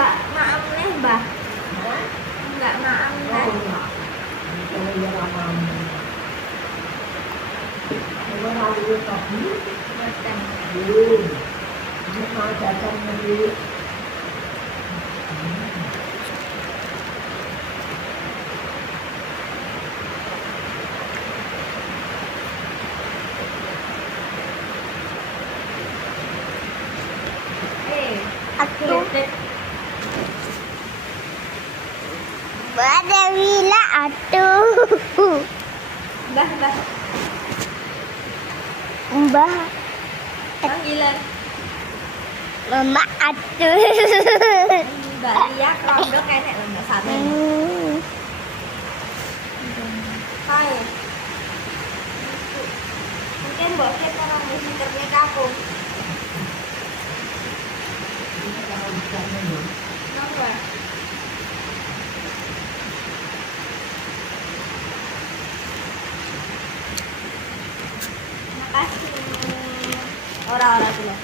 Mbak maam nih, Mbak. Enggak maam nih. Kalau yang ramam. Kalau lalu tadi, Makan. belum. Ini mau datang dulu. Atuh. Ada Wila atuh. Mbah. Mbah, Panggilan. mama atuh. Mbak Lia rondo kayaknya lo Mbak Samin. Hai. Mungkin Mbak Fit orang visitornya ke aku. Nomor. Makasih. Ora dulu.